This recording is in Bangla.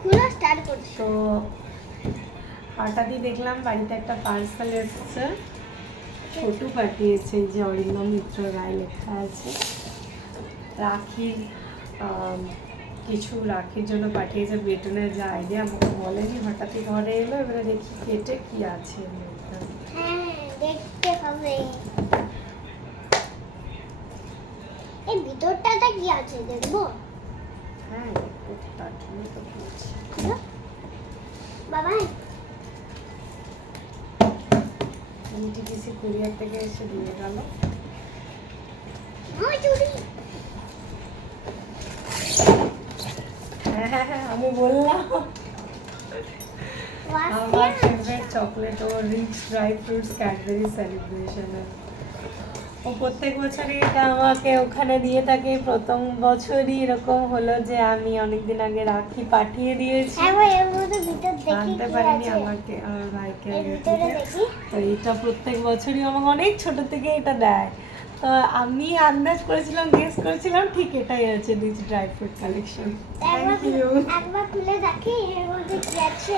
খোলা স্টার্ট করছি। তো হঠাৎই দেখলাম বাড়িতে একটা পার্সেল এসেছে, ছোটু পাঠিয়েছে, এই যে অরিন্দম মিত্র রায় লেখা আছে। রাখির কিছু রাখির জন্য পাঠিয়েছে, বেটনের যে আইডিয়া আমাকে বলেনি, হঠাৎই ঘরে এলো। এবারে দেখি কেটে কি আছে এর মধ্যে। হ্যাঁ দেখতে হবে। এই ভিতরটাতে কি আছে দেখবো? হ্যাঁ দেখো, তার জন্য তো বলছি। বাবা এনটিপিসি কুরিয়ার থেকে এসে দিয়ে গেল। আমার চুড়ি। হ্যাঁ হ্যাঁ হ্যাঁ, আমি বললাম আমার ফেভারিট চকলেট ও রিচ ড্রাই ফ্রুটস ক্যাডবেরি সেলিব্রেশনের। ও প্রত্যেক বছরই এটা আমাকে ওখানে দিয়ে থাকে। প্রথম বছরই এরকম হলো যে আমি অনেকদিন আগে রাখি পাঠিয়ে দিয়েছি, এর মধ্যে ভিতর দেখি আনতে কি পারিনি আছে। আমাকে আমার ভাইকে এর আগে ভিতরে থেকে। দেখি। তো এটা প্রত্যেক বছরই আমাকে অনেক ছোট থেকে এটা দেয়। তো আমি আন্দাজ করেছিলাম, গেস করেছিলাম ঠিক এটাই আছে rich dry fruit collection. Thank you. একবার খুলে দেখি এর মধ্যে কি আছে।